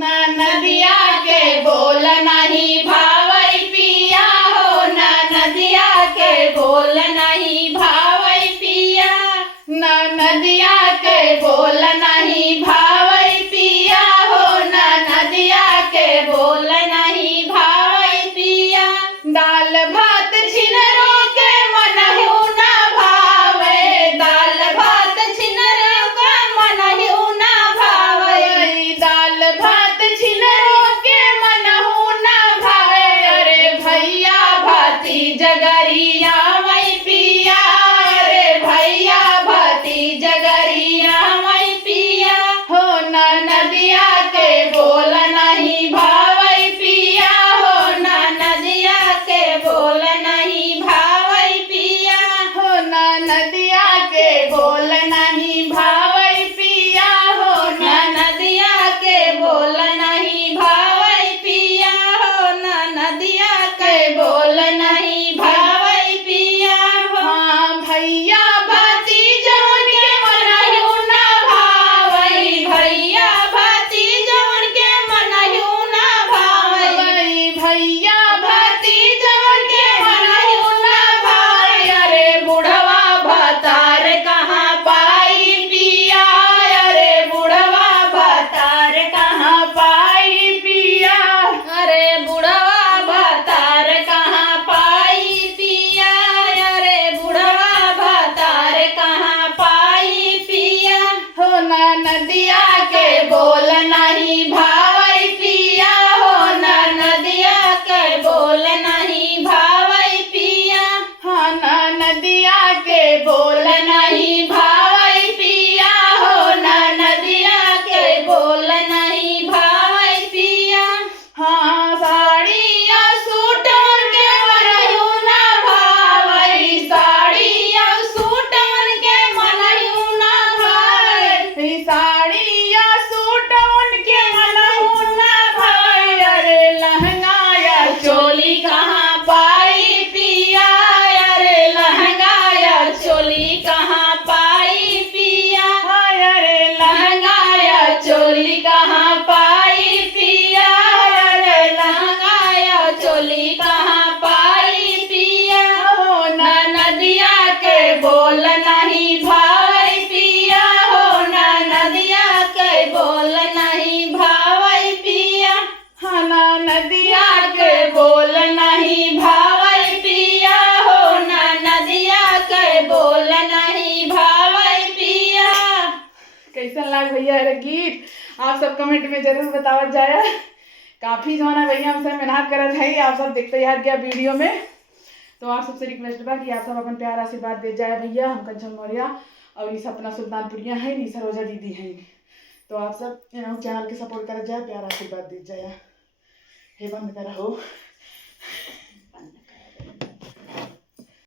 ना नदिया के बोल नहीं भावई पिया हो, ना नदिया के बोल नहीं भावई पिया, ना नदिया के बोल नहीं भावई पिया हो, ना नदिया के बोल नहीं भावई पिया। दाल भात छिनरो के मनहु ना भावे, दाल भात छिनरो के मनहु ना भावे, दाल भात छिनरो के मनहु ना भावे। अरे भैया भाती जगरिया मई पिया, अरे भैया भाती जगरिया मई पिया हो, ना नदिया के बोल नहीं भावई पिया हो, ना नदिया के बोल नहीं भावई पिया हो, ना नदिया के बोल नहीं भावई पिया हो, ना नदिया के बोल नहीं भावई पिया हो, ना नदिया के बोल नहीं भावई पिया हो। हाँ भैया भाती जवन के मनहु ना भावई, भैया भाती जवन के मनहु ना भावई, भैया भाती जवन के मनहु ना भावई। अरे बुढ़वा भतार कहाँ पाई पिया, अरे बुढ़वा भतार कहाँ पाई पिया, अरे बुढ़वा भतार कहाँ पाई पिया, अरे बुढ़वा भतार कहाँ पाई पिया हो, ना नदिया के बोल नहीं भावई पिया हो, ना नदिया के बोल नहीं भावई पिया। हाँ ना नदिया के बोल नहीं भावई पिया हो, ना नदिया के बोल नहीं भावई पिया। हाँ साड़िया सूटन के मनहु ना भावई, साड़िया सूटन के मनहु ना भावई, साड़िया सूटन के मनहु ना भावई। अरे लहंगा या चोली कहाँ पाई पिया, अरे लहंगा या चोली कहाँ पाई पिया, अरे लहंगा या चोली कहाँ पाई पिया, अरे लहंगा या चोली कहाँ पाई पिया हो, ना नदिया के बोल नहीं भावई पिया हो, ना नदिया के बोल नहीं भावई पिया। हाँ ना नदिया के बोल नहीं भावई पिया हो, ना नदिया के बोल नहीं भावई पिया। कैसा लगा भैया ये गीत? आप सब कमेंट में जरूर बतावत जाए। काफी जो है भैया हमसे मेहनत करत है, आप सब देखते यार क्या वीडियो में। तो आप सबसे रिक्वेस्ट बा कि आप सब अपन प्यार आशीर्वाद दे जाए भैया। हम कंचन मौर्या और सपना सुल्तानपुरिया है, निशा रोजा दीदी हैं। तो आप सब चैनल के सपोर्ट कर जाए, प्यार आशीर्वाद दे जाए। हे बंद करा हो।